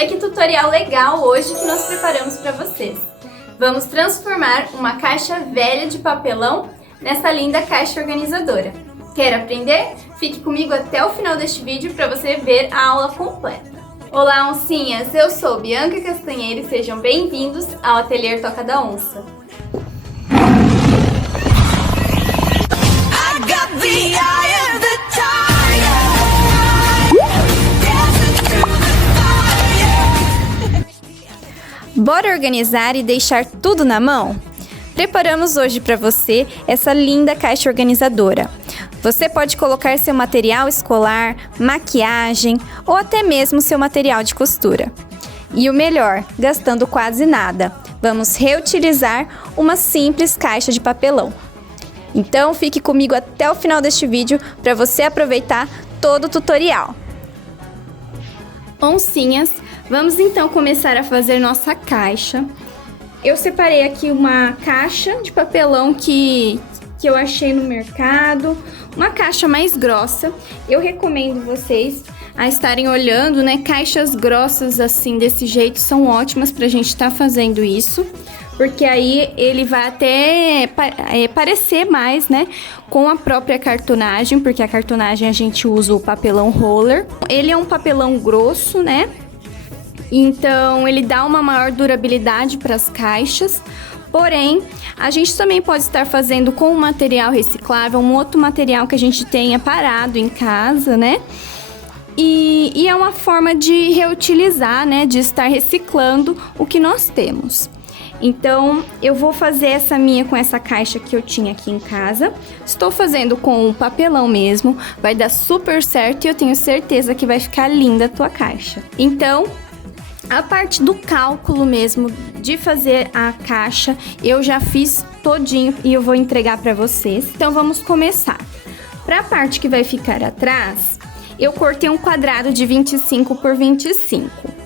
Olha que tutorial legal hoje que nós preparamos para vocês. Vamos transformar uma caixa velha de papelão nessa linda caixa organizadora. Quer aprender? Fique comigo até o final deste vídeo para você ver a aula completa. Olá, oncinhas! Eu sou Bianca Castanheira e sejam bem-vindos ao Ateliê Toca da Onça. Bora organizar e deixar tudo na mão? Preparamos hoje para você essa linda caixa organizadora. Você pode colocar seu material escolar, maquiagem ou até mesmo seu material de costura. E o melhor, gastando quase nada, vamos reutilizar uma simples caixa de papelão. Então fique comigo até o final deste vídeo para você aproveitar todo o tutorial. Oncinhas, vamos então começar a fazer nossa caixa. Eu separei aqui uma caixa de papelão que eu achei no mercado, uma caixa mais grossa. Eu recomendo vocês a estarem olhando, né? Caixas grossas assim, desse jeito, são ótimas pra gente estar fazendo isso. Porque aí ele vai até parecer mais, né, com a própria cartonagem, porque a cartonagem a gente usa o papelão roller. Ele é um papelão grosso, né? Então ele dá uma maior durabilidade para as caixas. Porém, a gente também pode estar fazendo com um material reciclável, um outro material que a gente tenha parado em casa, né? E é uma forma de reutilizar, né, de estar reciclando o que nós temos. Então, eu vou fazer essa minha com essa caixa que eu tinha aqui em casa. Estou fazendo com o papelão mesmo, vai dar super certo e eu tenho certeza que vai ficar linda a tua caixa. Então, a parte do cálculo mesmo de fazer a caixa, eu já fiz todinho e eu vou entregar para vocês. Então, vamos começar. Para a parte que vai ficar atrás, eu cortei um quadrado de 25 por 25.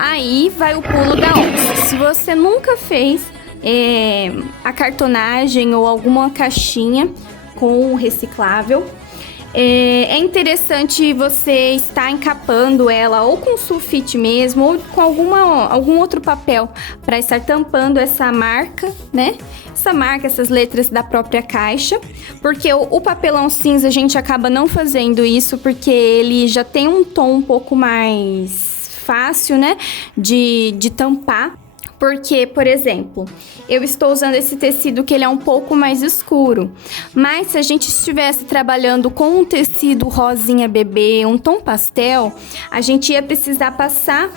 Aí vai o pulo da onça. Se você nunca fez a cartonagem ou alguma caixinha com reciclável, é interessante você estar encapando ela ou com sulfite mesmo ou com algum outro papel para estar tampando essa marca, né? Essa marca, essas letras da própria caixa, porque o papelão cinza a gente acaba não fazendo isso porque ele já tem um tom um pouco mais fácil, né, de tampar, porque, por exemplo, eu estou usando esse tecido que ele é um pouco mais escuro, mas se a gente estivesse trabalhando com um tecido rosinha bebê, um tom pastel, a gente ia precisar passar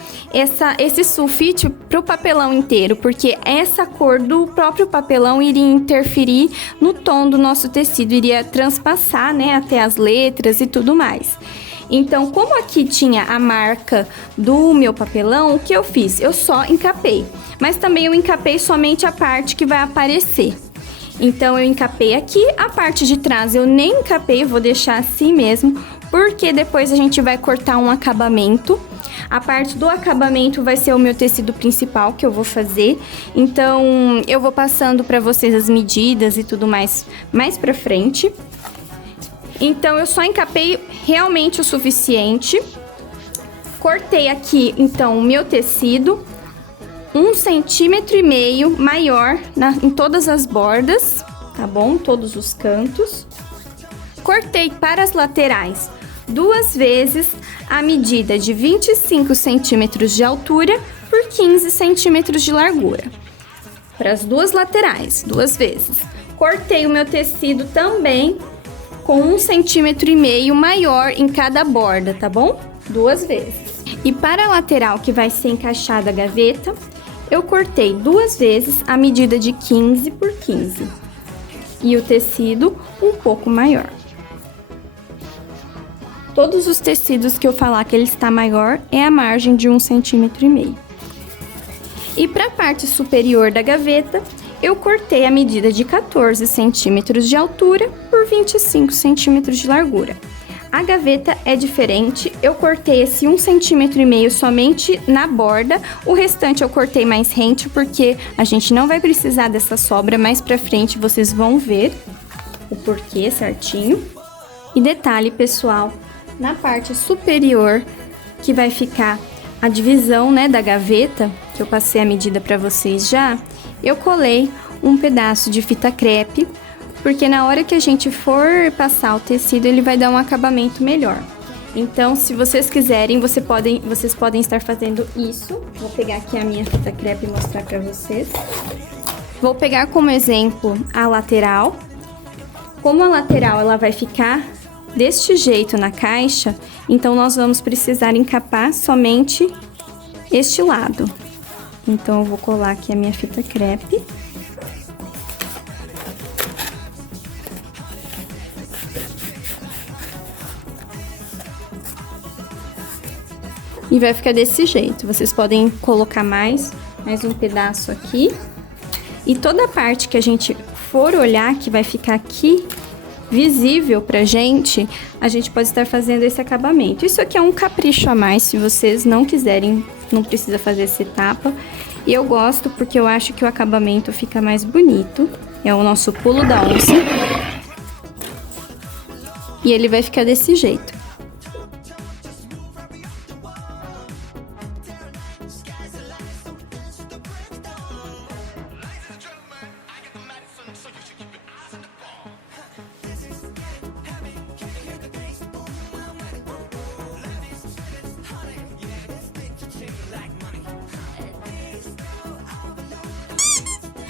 esse sulfite para o papelão inteiro, porque essa cor do próprio papelão iria interferir no tom do nosso tecido, iria transpassar, né, até as letras e tudo mais. Então, como aqui tinha a marca do meu papelão, o que eu fiz? Eu só encapei, mas também eu encapei somente a parte que vai aparecer. Então, eu encapei aqui, a parte de trás eu nem encapei, vou deixar assim mesmo, porque depois a gente vai cortar um acabamento. A parte do acabamento vai ser o meu tecido principal que eu vou fazer. Então, eu vou passando para vocês as medidas e tudo mais pra frente. Então, eu só encapei realmente o suficiente. Cortei aqui, então, o meu tecido 1,5 cm maior em todas as bordas, tá bom? Todos os cantos. Cortei para as laterais 2 vezes a medida de 25 centímetros de altura por 15 centímetros de largura. Para as duas laterais, 2 vezes. Cortei o meu tecido também com 1,5 cm maior em cada borda, tá bom? 2 vezes. E para a lateral que vai ser encaixada a gaveta, eu cortei 2 vezes a medida de 15 por 15. E o tecido um pouco maior. Todos os tecidos que eu falar que ele está maior é a margem de 1,5 cm. E para a parte superior da gaveta, eu cortei a medida de 14 centímetros de altura por 25 centímetros de largura. A gaveta é diferente, eu cortei esse 1,5 cm somente na borda, o restante eu cortei mais rente porque a gente não vai precisar dessa sobra, mais pra frente vocês vão ver o porquê certinho. E detalhe, pessoal, na parte superior, que vai ficar a divisão, né, da gaveta, que eu passei a medida pra vocês já, eu colei um pedaço de fita crepe, porque na hora que a gente for passar o tecido, ele vai dar um acabamento melhor. Então, se vocês quiserem, vocês podem estar fazendo isso. Vou pegar aqui a minha fita crepe e mostrar pra vocês. Vou pegar como exemplo a lateral. Como a lateral ela vai ficar deste jeito na caixa, então nós vamos precisar encapar somente este lado. Então, eu vou colar aqui a minha fita crepe. E vai ficar desse jeito. Vocês podem colocar mais um pedaço aqui. E toda a parte que a gente for olhar, que vai ficar aqui visível pra gente, a gente pode estar fazendo esse acabamento. Isso aqui é um capricho a mais, se vocês não quiserem, não precisa fazer essa etapa. E eu gosto porque eu acho que o acabamento fica mais bonito. É o nosso pulo da onça. E ele vai ficar desse jeito.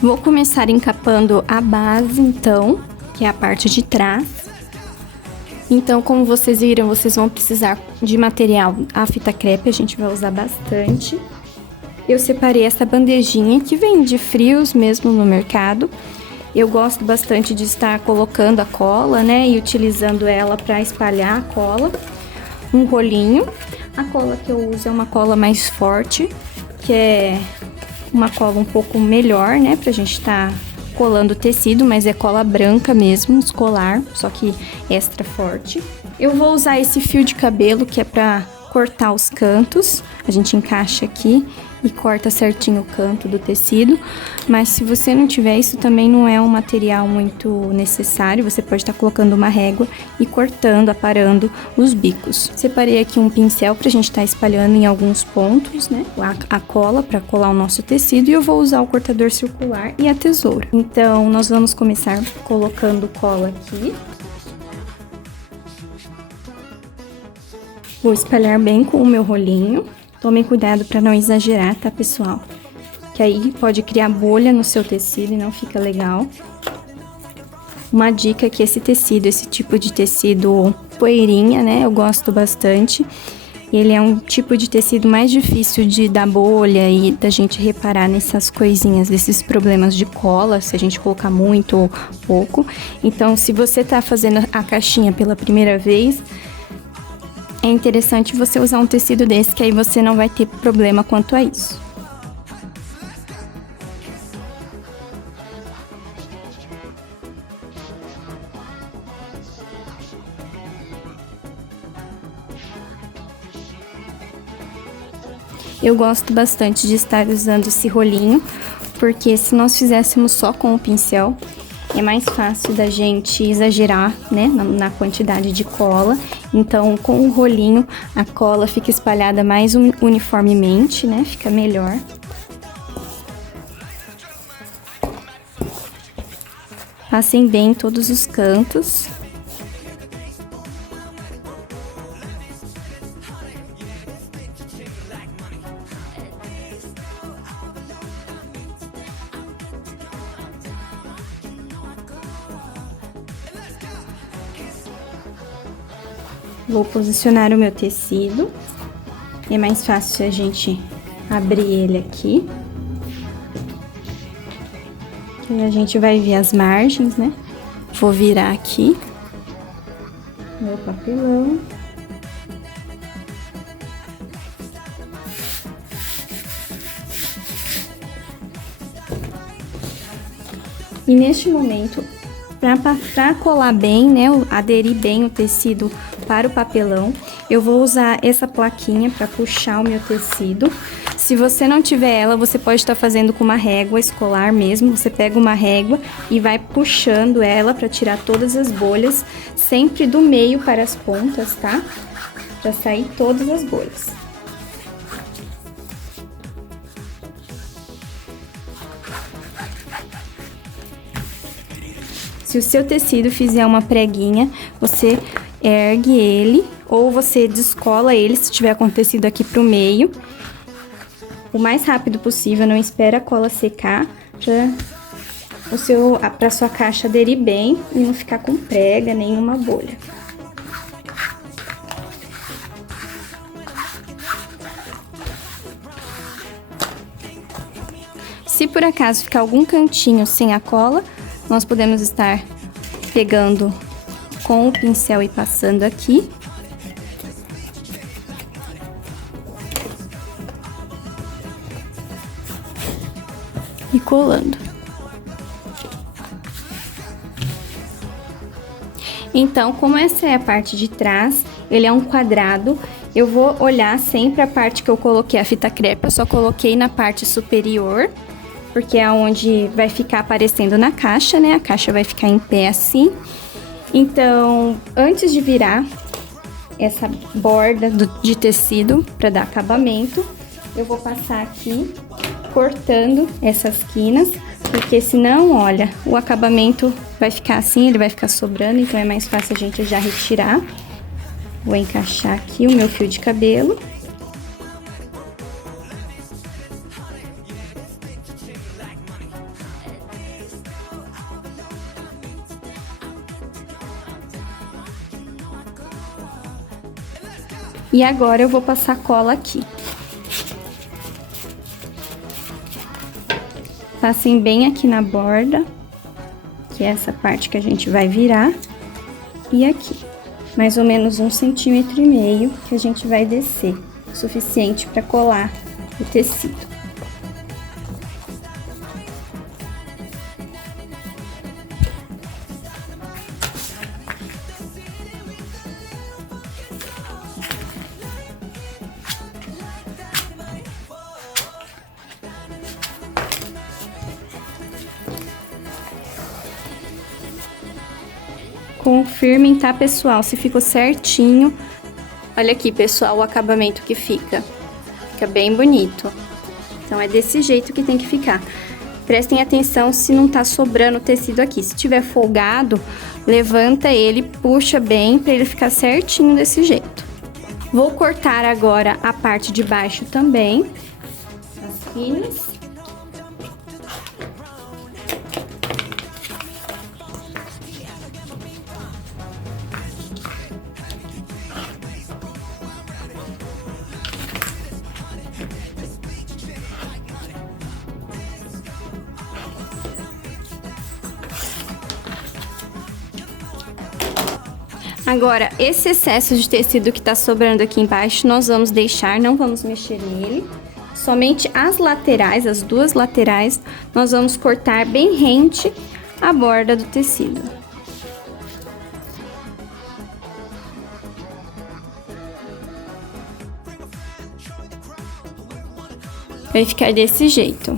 Vou começar encapando a base, então, que é a parte de trás. Então, como vocês viram, vocês vão precisar de material, a fita crepe, a gente vai usar bastante. Eu separei essa bandejinha que vem de frios mesmo no mercado. Eu gosto bastante de estar colocando a cola, né, e utilizando ela para espalhar a cola. Um rolinho. A cola que eu uso é uma cola mais forte, que é uma cola um pouco melhor, né, pra gente estar colando o tecido, mas é cola branca mesmo, escolar, só que extra forte. Eu vou usar esse fio de cabelo que é pra cortar os cantos. A gente encaixa aqui e corta certinho o canto do tecido, mas se você não tiver, isso também não é um material muito necessário. Você pode estar colocando uma régua e cortando, aparando os bicos. Separei aqui um pincel pra gente estar espalhando em alguns pontos, né, a cola para colar o nosso tecido, e eu vou usar o cortador circular e a tesoura. Então, nós vamos começar colocando cola aqui. Vou espalhar bem com o meu rolinho. Tomem cuidado para não exagerar, tá, pessoal? Que aí pode criar bolha no seu tecido e não fica legal. Uma dica é que esse tipo de tecido poeirinha, né, eu gosto bastante. Ele é um tipo de tecido mais difícil de dar bolha e da gente reparar nessas coisinhas, desses problemas de cola, se a gente colocar muito ou pouco. Então, se você tá fazendo a caixinha pela primeira vez, é interessante você usar um tecido desse, que aí você não vai ter problema quanto a isso. Eu gosto bastante de estar usando esse rolinho, porque se nós fizéssemos só com o pincel, é mais fácil da gente exagerar, né, na quantidade de cola. Então, com o rolinho, a cola fica espalhada mais uniformemente, né, fica melhor. Passem bem todos os cantos. Vou posicionar o meu tecido. É mais fácil a gente abrir ele aqui. Que a gente vai ver as margens, né? Vou virar aqui meu papelão. E neste momento, para colar bem, né, aderir bem o tecido para o papelão, eu vou usar essa plaquinha para puxar o meu tecido. Se você não tiver ela, você pode estar fazendo com uma régua escolar mesmo. Você pega uma régua e vai puxando ela para tirar todas as bolhas, sempre do meio para as pontas, tá? Para sair todas as bolhas. Se o seu tecido fizer uma preguinha, você ergue ele ou você descola ele se tiver com tecido aqui pro meio. O mais rápido possível, não espera a cola secar, pra sua caixa aderir bem e não ficar com prega, nenhuma bolha. Se por acaso ficar algum cantinho sem a cola, nós podemos estar pegando com o pincel e passando aqui. E colando. Então, como essa é a parte de trás, ele é um quadrado, eu vou olhar sempre a parte que eu coloquei a fita crepe, eu só coloquei na parte superior, porque é onde vai ficar aparecendo na caixa, né? A caixa vai ficar em pé assim. Então, antes de virar essa borda de tecido para dar acabamento, eu vou passar aqui cortando essas quinas, porque senão, olha, o acabamento vai ficar assim, ele vai ficar sobrando, então é mais fácil a gente já retirar. Vou encaixar aqui o meu fio de cabelo. E agora eu vou passar cola aqui. Passem bem aqui na borda, que é essa parte que a gente vai virar, e aqui. Mais ou menos 1,5 centímetros que a gente vai descer, suficiente para colar o tecido. Confirmem, tá, pessoal? Se ficou certinho. Olha aqui, pessoal, o acabamento que fica. Fica bem bonito. Então, é desse jeito que tem que ficar. Prestem atenção se não tá sobrando tecido aqui. Se tiver folgado, levanta ele, puxa bem pra ele ficar certinho desse jeito. Vou cortar agora a parte de baixo também. As quinas. Agora, esse excesso de tecido que tá sobrando aqui embaixo, nós vamos deixar, não vamos mexer nele. Somente as laterais, as duas laterais, nós vamos cortar bem rente a borda do tecido. Vai ficar desse jeito.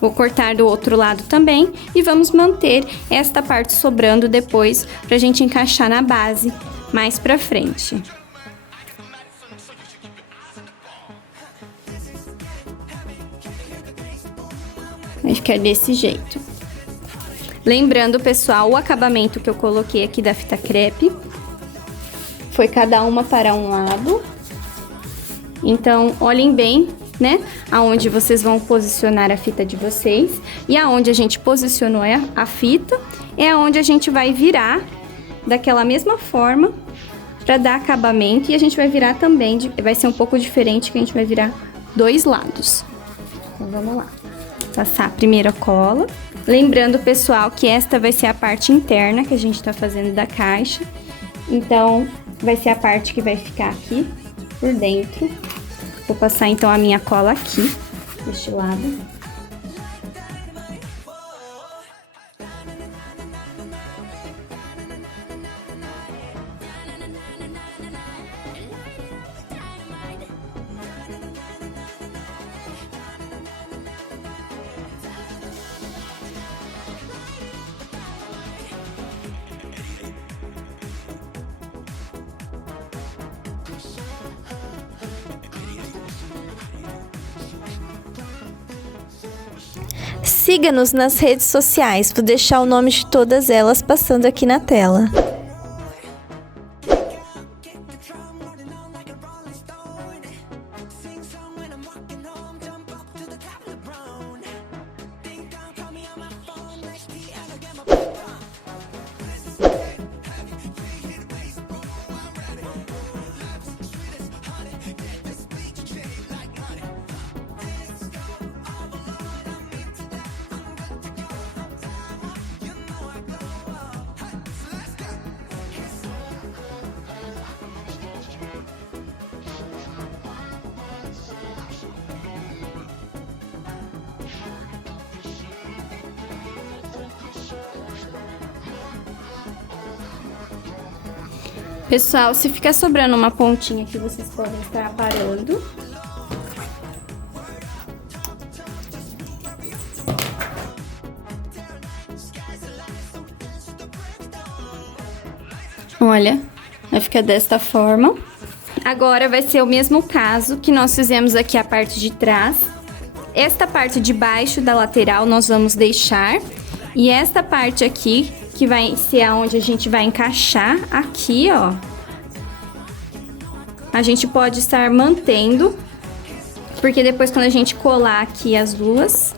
Vou cortar do outro lado também e vamos manter esta parte sobrando depois pra gente encaixar na base mais pra frente. Vai ficar desse jeito. Lembrando, pessoal, o acabamento que eu coloquei aqui da fita crepe foi cada uma para um lado. Então, olhem bem, né? Aonde vocês vão posicionar a fita de vocês. E aonde a gente posicionou a fita, é aonde a gente vai virar daquela mesma forma para dar acabamento. E a gente vai virar também, vai ser um pouco diferente, que a gente vai virar dois lados. Então, vamos lá. Passar a primeira cola. Lembrando, pessoal, que esta vai ser a parte interna que a gente tá fazendo da caixa. Então, vai ser a parte que vai ficar aqui por dentro. Vou passar, então, a minha cola aqui, deste lado. Siga-nos nas redes sociais, vou deixar o nome de todas elas passando aqui na tela. Pessoal, se ficar sobrando uma pontinha aqui, vocês podem estar aparando. Olha, vai ficar desta forma. Agora vai ser o mesmo caso que nós fizemos aqui a parte de trás. Esta parte de baixo da lateral nós vamos deixar. E esta parte aqui, que vai ser aonde a gente vai encaixar aqui, ó. A gente pode estar mantendo, porque depois quando a gente colar aqui as duas,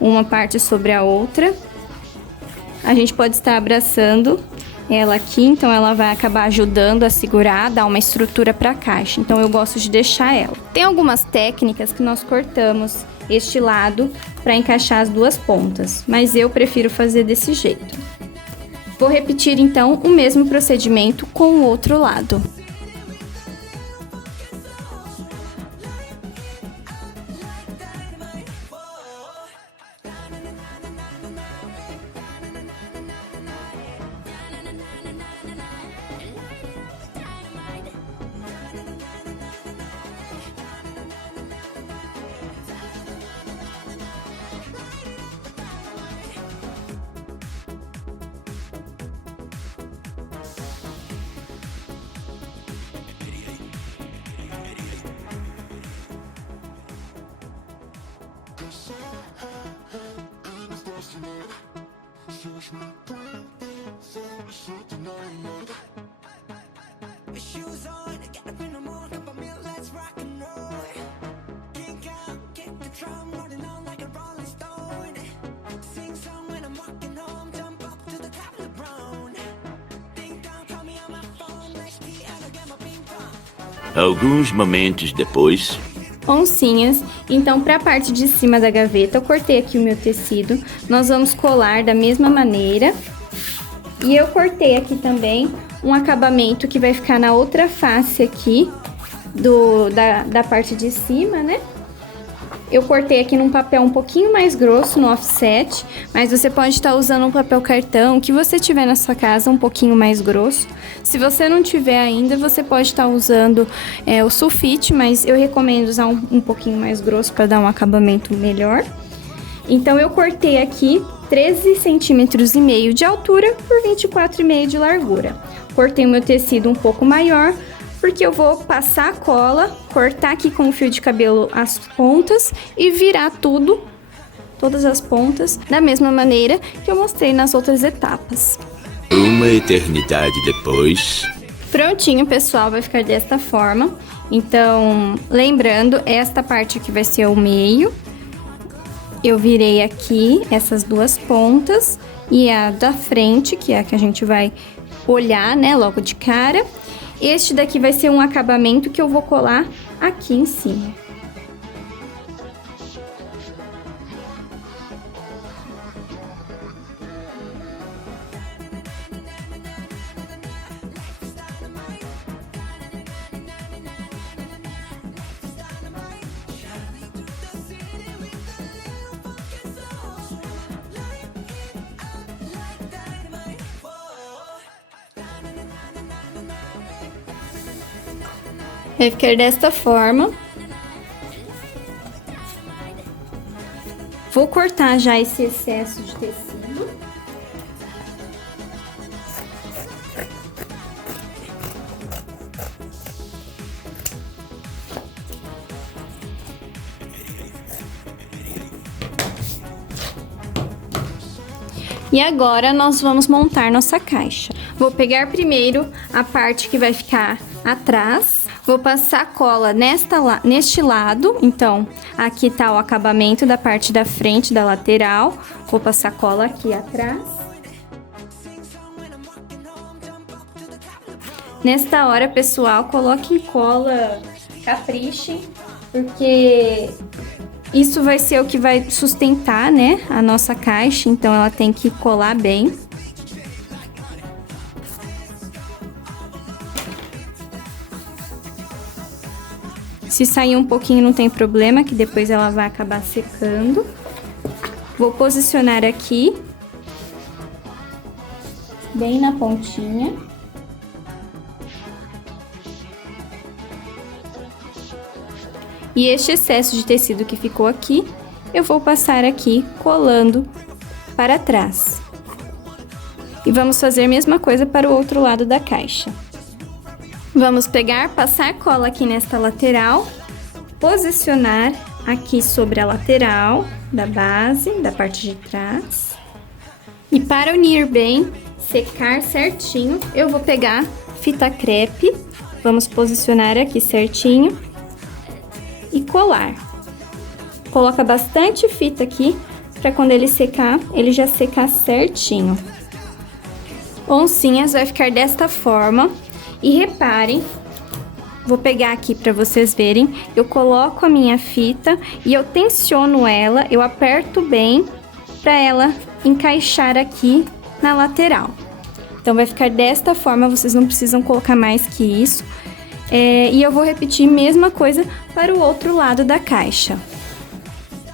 uma parte sobre a outra, a gente pode estar abraçando ela aqui, então ela vai acabar ajudando a segurar, dar uma estrutura para a caixa. Então eu gosto de deixar ela. Tem algumas técnicas que nós cortamos este lado para encaixar as duas pontas, mas eu prefiro fazer desse jeito. Vou repetir então o mesmo procedimento com o outro lado. Alguns momentos depois... Oncinhas, então para a parte de cima da gaveta eu cortei aqui o meu tecido, nós vamos colar da mesma maneira. E eu cortei aqui também um acabamento que vai ficar na outra face aqui da parte de cima, né? Eu cortei aqui num papel um pouquinho mais grosso, no offset, mas você pode estar usando um papel cartão que você tiver na sua casa um pouquinho mais grosso. Se você não tiver ainda, você pode estar usando o sulfite, mas eu recomendo usar um pouquinho mais grosso para dar um acabamento melhor. Então eu cortei aqui 13,5 centímetros de altura por 24,5 de largura. Cortei o meu tecido um pouco maior, porque eu vou passar a cola, cortar aqui com o fio de cabelo as pontas e virar todas as pontas, da mesma maneira que eu mostrei nas outras etapas. Uma eternidade depois... Prontinho, pessoal, vai ficar desta forma. Então, lembrando, esta parte aqui vai ser o meio. Eu virei aqui essas duas pontas e a da frente, que é a que a gente vai olhar, né, logo de cara. Este daqui vai ser um acabamento que eu vou colar aqui em cima. Vai ficar desta forma. Vou cortar já esse excesso de tecido. E agora nós vamos montar nossa caixa. Vou pegar primeiro a parte que vai ficar atrás. Vou passar cola neste lado. Então, aqui tá o acabamento da parte da frente, da lateral. Vou passar cola aqui atrás. Nesta hora, pessoal, coloquem cola, caprichem, porque isso vai ser o que vai sustentar, né, a nossa caixa, então ela tem que colar bem. Se sair um pouquinho não tem problema, que depois ela vai acabar secando. Vou posicionar aqui, bem na pontinha. E este excesso de tecido que ficou aqui, eu vou passar aqui colando para trás. E vamos fazer a mesma coisa para o outro lado da caixa. Vamos pegar, passar cola aqui nesta lateral, posicionar aqui sobre a lateral da base, da parte de trás. E para unir bem, secar certinho, eu vou pegar fita crepe, vamos posicionar aqui certinho e colar. Coloca bastante fita aqui, para quando ele secar, ele já secar certinho. Oncinhas vai ficar desta forma. E reparem, vou pegar aqui para vocês verem, eu coloco a minha fita e eu tensiono ela, eu aperto bem para ela encaixar aqui na lateral. Então vai ficar desta forma, vocês não precisam colocar mais que isso. E eu vou repetir a mesma coisa para o outro lado da caixa.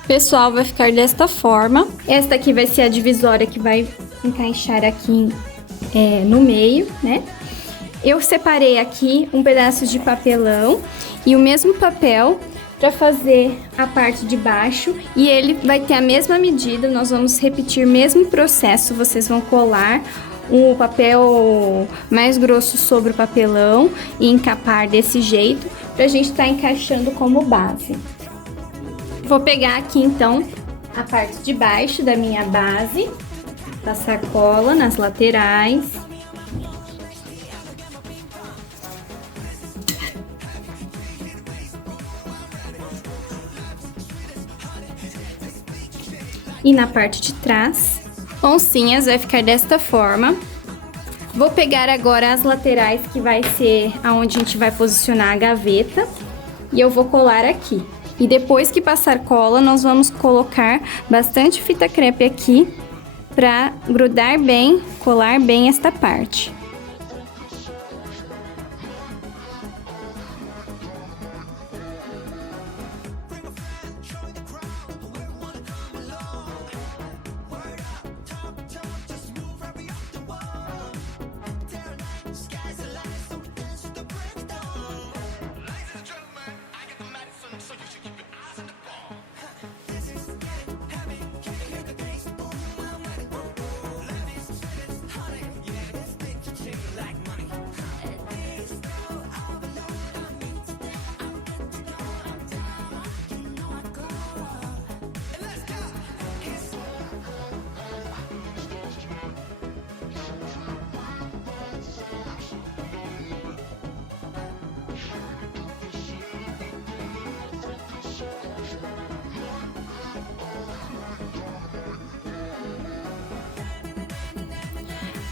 Pessoal, vai ficar desta forma. Esta aqui vai ser a divisória que vai encaixar aqui no meio, né? Eu separei aqui um pedaço de papelão e o mesmo papel para fazer a parte de baixo. E ele vai ter a mesma medida, nós vamos repetir o mesmo processo. Vocês vão colar o papel mais grosso sobre o papelão e encapar desse jeito pra gente estar encaixando como base. Vou pegar aqui então a parte de baixo da minha base, passar cola nas laterais. E na parte de trás, oncinhas, vai ficar desta forma. Vou pegar agora as laterais, que vai ser aonde a gente vai posicionar a gaveta. E eu vou colar aqui. E depois que passar cola, nós vamos colocar bastante fita crepe aqui para grudar bem, colar bem esta parte.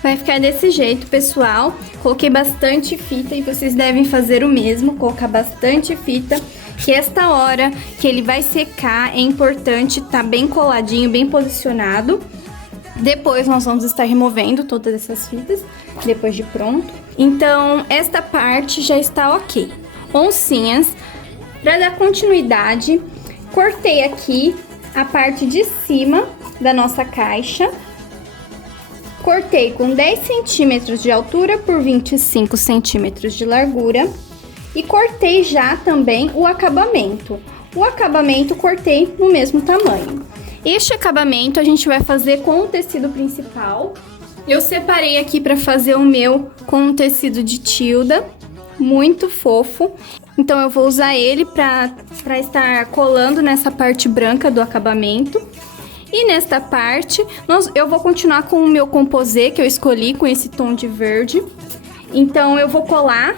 Vai ficar desse jeito, pessoal. Coloquei bastante fita e vocês devem fazer o mesmo, colocar bastante fita, que esta hora que ele vai secar é importante tá bem coladinho, bem posicionado. Depois nós vamos estar removendo todas essas fitas, depois de pronto. Então, esta parte já está ok. Oncinhas, para dar continuidade, cortei aqui a parte de cima da nossa caixa. Cortei com 10 centímetros de altura por 25 centímetros de largura. E cortei já também o acabamento. O acabamento cortei no mesmo tamanho. Este acabamento a gente vai fazer com o tecido principal. Eu separei aqui para fazer o meu com um tecido de tilda, muito fofo. Então eu vou usar ele para estar colando nessa parte branca do acabamento. E nesta parte, eu vou continuar com o meu composê que eu escolhi com esse tom de verde. Então, eu vou colar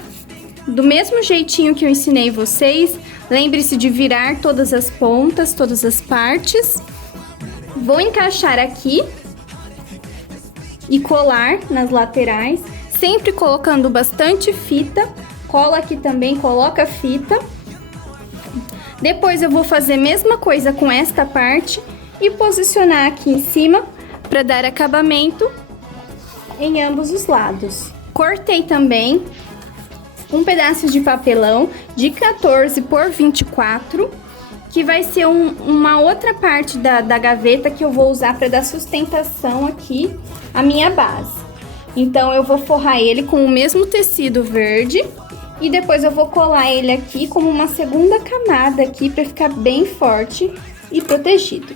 do mesmo jeitinho que eu ensinei vocês. Lembre-se de virar todas as pontas, todas as partes. Vou encaixar aqui e colar nas laterais, sempre colocando bastante fita. Cola aqui também, coloca fita. Depois eu vou fazer a mesma coisa com esta parte e posicionar aqui em cima para dar acabamento em ambos os lados. Cortei também um pedaço de papelão de 14 por 24, que vai ser uma outra parte da gaveta que eu vou usar para dar sustentação aqui à minha base. Então, eu vou forrar ele com o mesmo tecido verde e depois eu vou colar ele aqui como uma segunda camada aqui para ficar bem forte e protegido.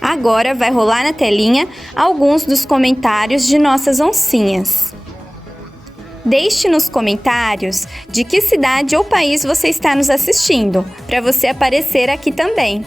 Agora vai rolar na telinha alguns dos comentários de nossas oncinhas. Deixe nos comentários de que cidade ou país você está nos assistindo, para você aparecer aqui também.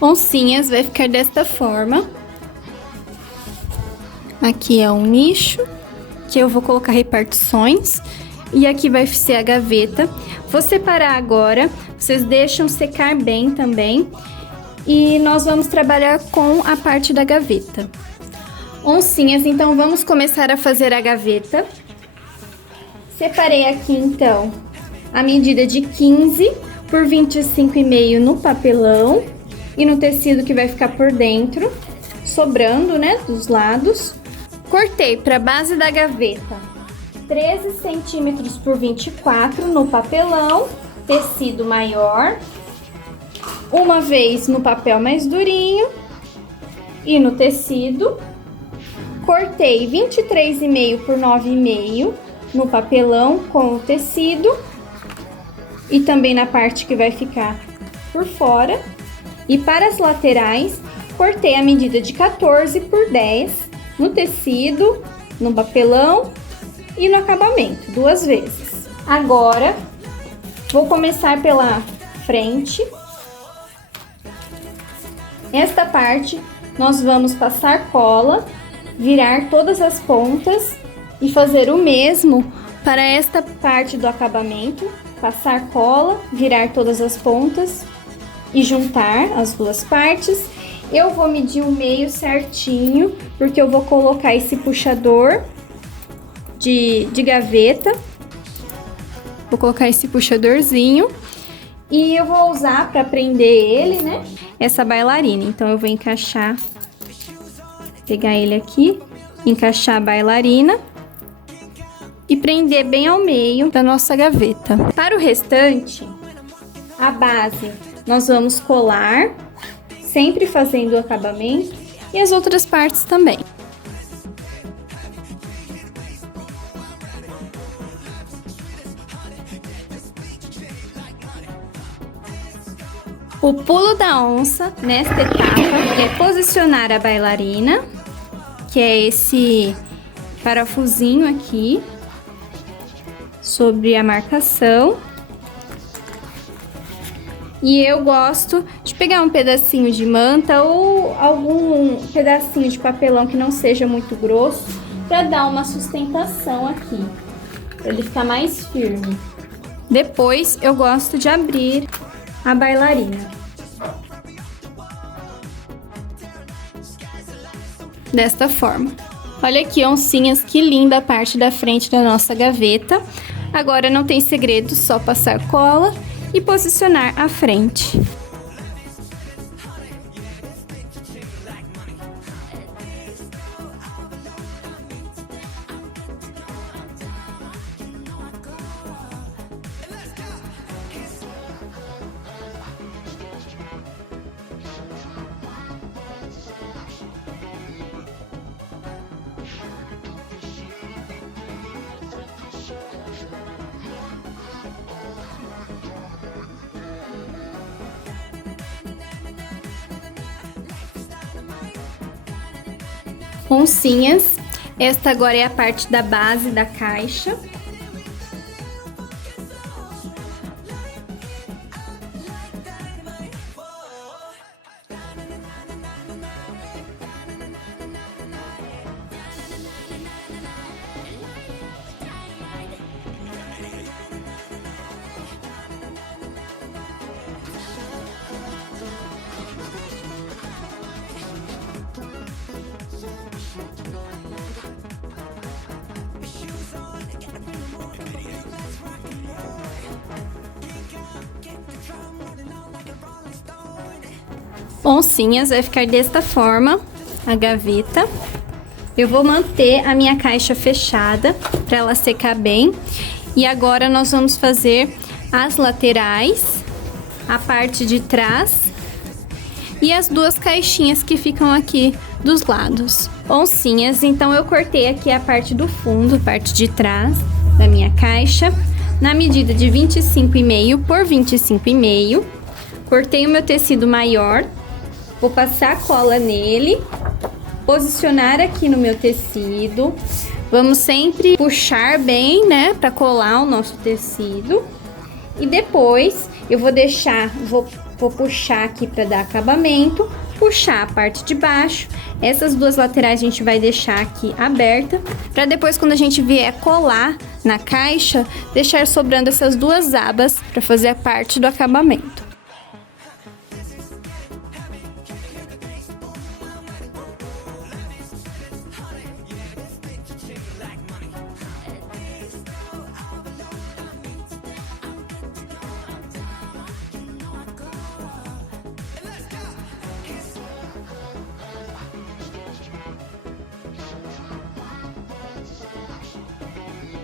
Oncinhas vai ficar desta forma. Aqui é um nicho, que eu vou colocar repartições. E aqui vai ser a gaveta. Vou separar agora, vocês deixam secar bem também. E nós vamos trabalhar com a parte da gaveta. Oncinhas, então vamos começar a fazer a gaveta. Separei aqui então a medida de 15 por 25,5 no papelão e no tecido que vai ficar por dentro, sobrando, né, dos lados. Cortei para a base da gaveta 13 centímetros por 24 no papelão, tecido maior. Uma vez no papel mais durinho e no tecido. Cortei 23,5 por 9,5 no papelão com o tecido e também na parte que vai ficar por fora. E para as laterais, cortei a medida de 14 por 10 no tecido, no papelão e no acabamento, 2 vezes. Agora, vou começar pela frente. Esta parte, nós vamos passar cola, virar todas as pontas e fazer o mesmo para esta parte do acabamento. Passar cola, virar todas as pontas e juntar as duas partes. Eu vou medir o meio certinho, porque eu vou colocar esse puxador de gaveta. Vou colocar esse puxadorzinho e eu vou usar para prender ele, né? Essa bailarina. Então eu vou encaixar, pegar ele aqui, encaixar a bailarina e prender bem ao meio da nossa gaveta. Para o restante, a base nós vamos colar, sempre fazendo o acabamento, e as outras partes também. O pulo da onça nesta etapa é posicionar a bailarina, que é esse parafusinho aqui, sobre a marcação. E eu gosto de pegar um pedacinho de manta ou algum pedacinho de papelão que não seja muito grosso, para dar uma sustentação aqui, para ele ficar mais firme. Depois eu gosto de abrir a bailarina desta forma. Olha aqui, oncinhas, que linda a parte da frente da nossa gaveta. Agora não tem segredo, só passar cola e posicionar a frente. Oncinhas, esta agora é a parte da base da caixa. Oncinhas, vai ficar desta forma a gaveta. Eu vou manter a minha caixa fechada para ela secar bem. E agora nós vamos fazer as laterais, a parte de trás e as duas caixinhas que ficam aqui dos lados. Oncinhas, então eu cortei aqui a parte do fundo, a parte de trás da minha caixa, na medida de 25,5 por 25,5. Cortei o meu tecido maior. Vou passar cola nele, posicionar aqui no meu tecido. Vamos sempre puxar bem, né, para colar o nosso tecido. E depois eu vou Vou puxar aqui para dar acabamento, puxar a parte de baixo. Essas duas laterais a gente vai deixar aqui aberta, para depois, quando a gente vier colar na caixa, deixar sobrando essas duas abas para fazer a parte do acabamento.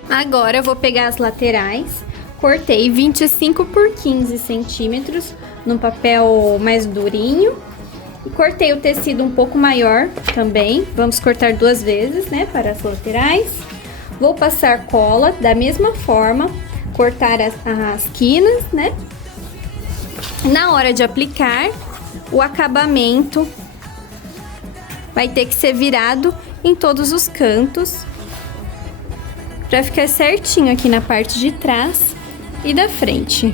Agora eu vou pegar as laterais, cortei 25 por 15 centímetros no papel mais durinho. E cortei o tecido um pouco maior também, vamos cortar duas vezes, né, para as laterais. Vou passar cola da mesma forma, cortar as quinas, né. Na hora de aplicar, o acabamento vai ter que ser virado em todos os cantos, para ficar certinho aqui na parte de trás e da frente.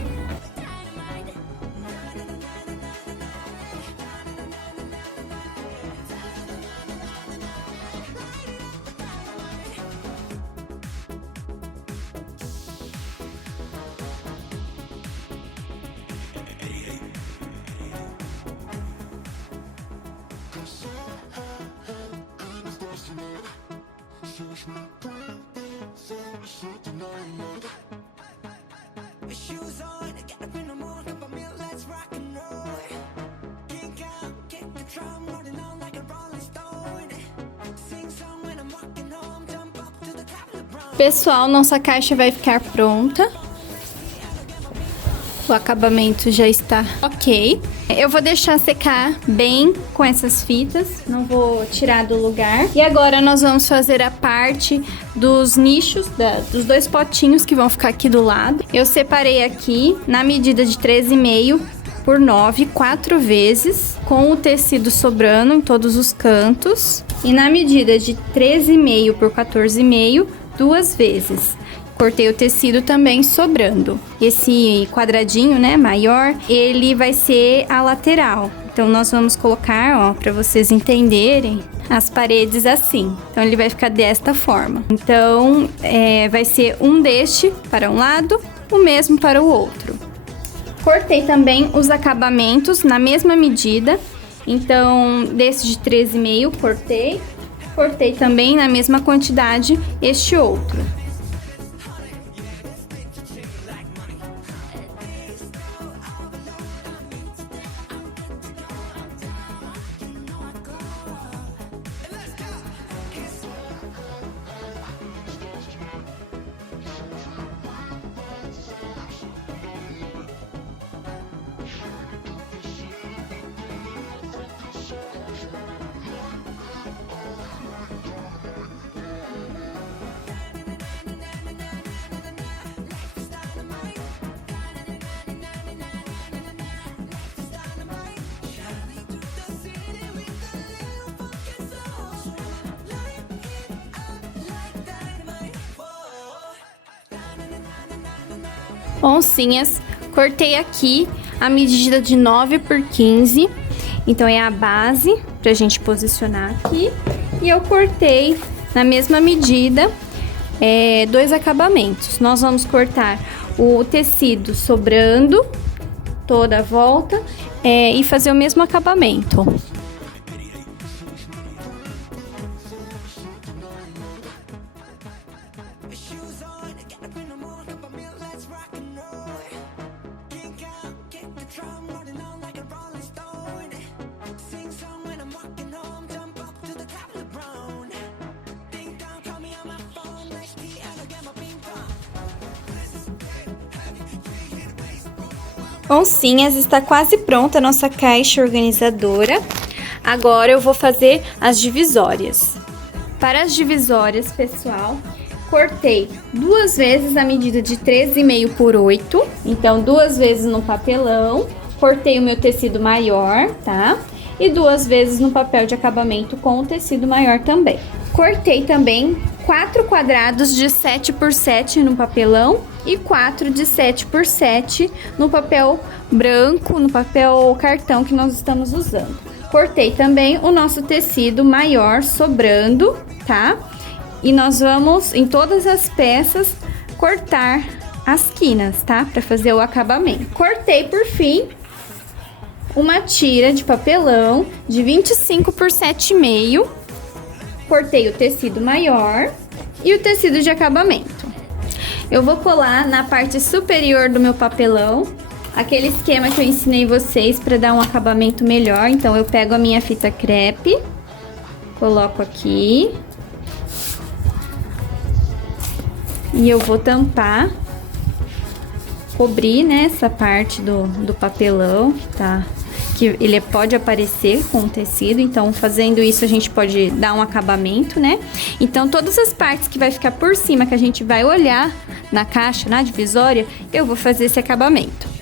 Pessoal, nossa caixa vai ficar pronta. O acabamento já está ok. Eu vou deixar secar bem com essas fitas, não vou tirar do lugar. E agora nós vamos fazer a parte dos nichos, dos dois potinhos que vão ficar aqui do lado. Eu separei aqui na medida de 13,5 por 9, 4 vezes, com o tecido sobrando em todos os cantos. E na medida de 13,5 por 14,5, 2 vezes. Cortei o tecido também sobrando. Esse quadradinho, né, maior, ele vai ser a lateral. Então, nós vamos colocar, ó, para vocês entenderem, as paredes assim. Então, ele vai ficar desta forma. Então, vai ser um deste para um lado, o mesmo para o outro. Cortei também os acabamentos na mesma medida. Então, desse de 13,5, cortei também na mesma quantidade este outro. Oncinhas, cortei aqui a medida de 9 por 15, então é a base pra gente posicionar aqui. E eu cortei na mesma medida, 2 acabamentos. Nós vamos cortar o tecido sobrando toda a volta e fazer o mesmo acabamento. Oncinhas, está quase pronta a nossa caixa organizadora. Agora eu vou fazer as divisórias. Para as divisórias, pessoal, cortei 2 vezes a medida de 13,5 por 8. Então, 2 vezes no papelão. Cortei o meu tecido maior, tá? E 2 vezes no papel de acabamento com o tecido maior também. Cortei também 4 quadrados de 7 por 7 no papelão e 4 de 7x7 no papel branco, no papel cartão que nós estamos usando. Cortei também o nosso tecido maior sobrando, tá? E nós vamos, em todas as peças, cortar as quinas, tá? Para fazer o acabamento. Cortei, por fim, uma tira de papelão de 25 por 7,5. Cortei o tecido maior e o tecido de acabamento. Eu vou colar na parte superior do meu papelão, aquele esquema que eu ensinei vocês para dar um acabamento melhor. Então, eu pego a minha fita crepe, coloco aqui e eu vou tampar, cobrir, né, essa parte do papelão, tá? Que ele pode aparecer com o tecido, então fazendo isso a gente pode dar um acabamento, né? Então todas as partes que vai ficar por cima, que a gente vai olhar na caixa, na divisória, eu vou fazer esse acabamento.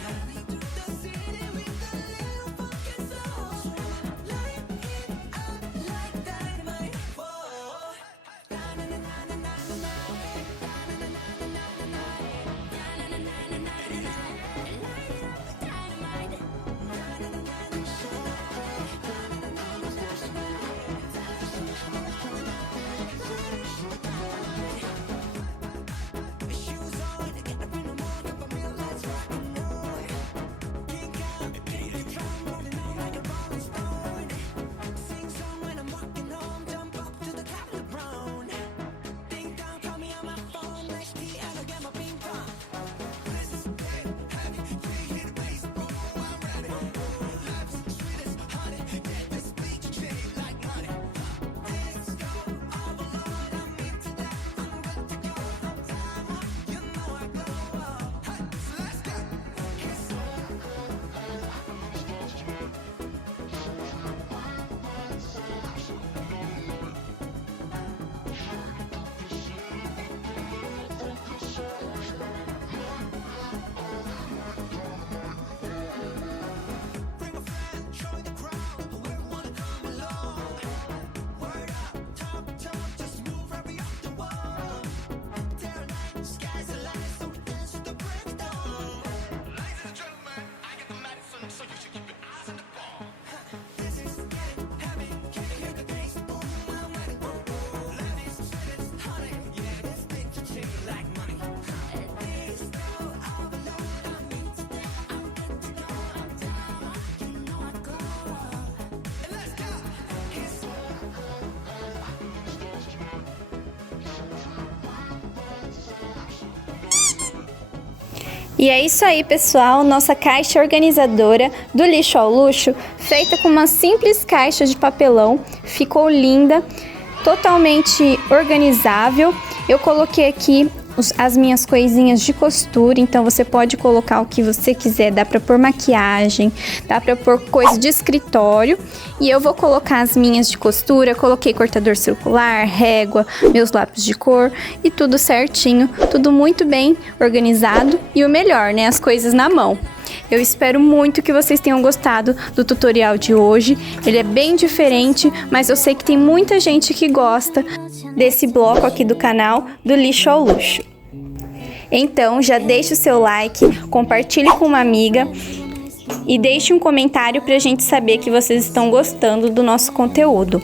E é isso aí, pessoal, nossa caixa organizadora do lixo ao luxo, feita com uma simples caixa de papelão, ficou linda, totalmente organizável. Eu coloquei aqui as minhas coisinhas de costura, então você pode colocar o que você quiser, dá pra pôr maquiagem, dá pra pôr coisa de escritório. E eu vou colocar as minhas de costura, coloquei cortador circular, régua, meus lápis de cor e tudo certinho, tudo muito bem organizado e o melhor, né, as coisas na mão. Eu espero muito que vocês tenham gostado do tutorial de hoje. Ele é bem diferente, mas eu sei que tem muita gente que gosta desse bloco aqui do canal do lixo ao luxo. Então já deixe o seu like, compartilhe com uma amiga e deixe um comentário pra gente saber que vocês estão gostando do nosso conteúdo,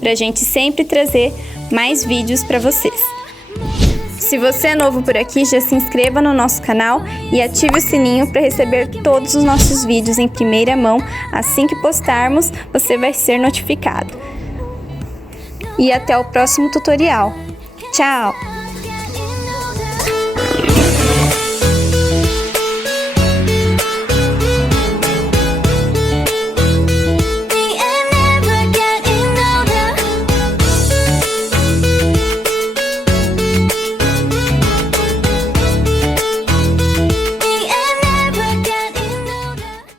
pra gente sempre trazer mais vídeos pra vocês. Se você é novo por aqui, já se inscreva no nosso canal e ative o sininho para receber todos os nossos vídeos em primeira mão. Assim que postarmos, você vai ser notificado. E até o próximo tutorial. Tchau!